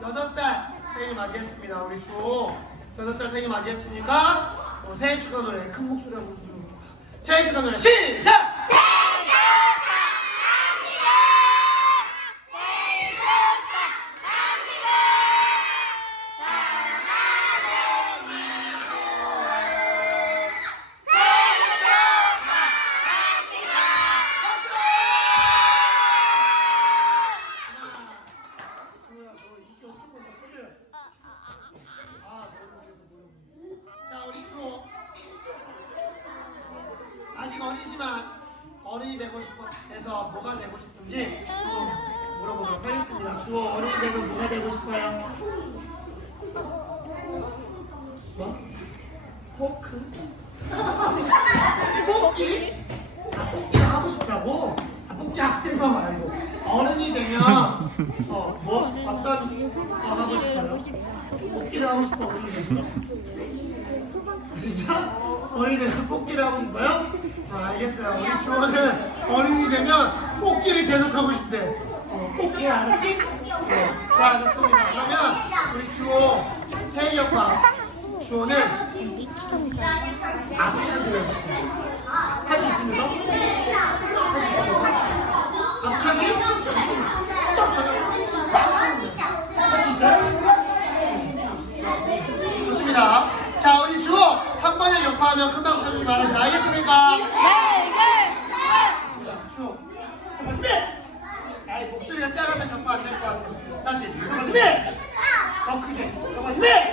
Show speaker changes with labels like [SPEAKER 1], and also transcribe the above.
[SPEAKER 1] 여섯 살 생일 맞이했습니다. 우리 주호 여섯 살 생일 맞이했으니까 어, 생일 축하 노래 큰 목소리 한번 불러볼까? 생일 축하 노래 시작! 되고 싶어 해서 뭐가 되고 싶은지 물어보도록 하겠습니다. 주호 어른이 되면 뭐가 되고 싶어요? 뭐? 포크? 뽑기? 아, 뽑기를 하고 싶다고? 아, 뽑기 하는 거 말고 어른이 되면 어, 뭐 어떤 거 하고 싶어요? 뽑기를 하고 싶어 어른이 되면? 진짜? 어른이 되면 뽑기를 하고 싶어요? 아, 알겠어요. 우리 주호는 어른이 되면 뽑기를 계속 하고 싶대. 어, 뽑기 알았지? 네. 자, 좋습니다. 그러면 우리 주호 생일 역할. 주호는 앞차기를 할수 있습니까? 할수 있습니까? 앞차기? 앞차기? 할수 있어요? 좋습니다. 자, 우리 주호 한 번에 역파하면 금방 쳐주기 바랍니다. 알겠습니까? 주호. 준비! 목소리가 작아서 격파 안될 것 같아. 다시. 준비! 더 크게. 잠깐만, 준비! 좋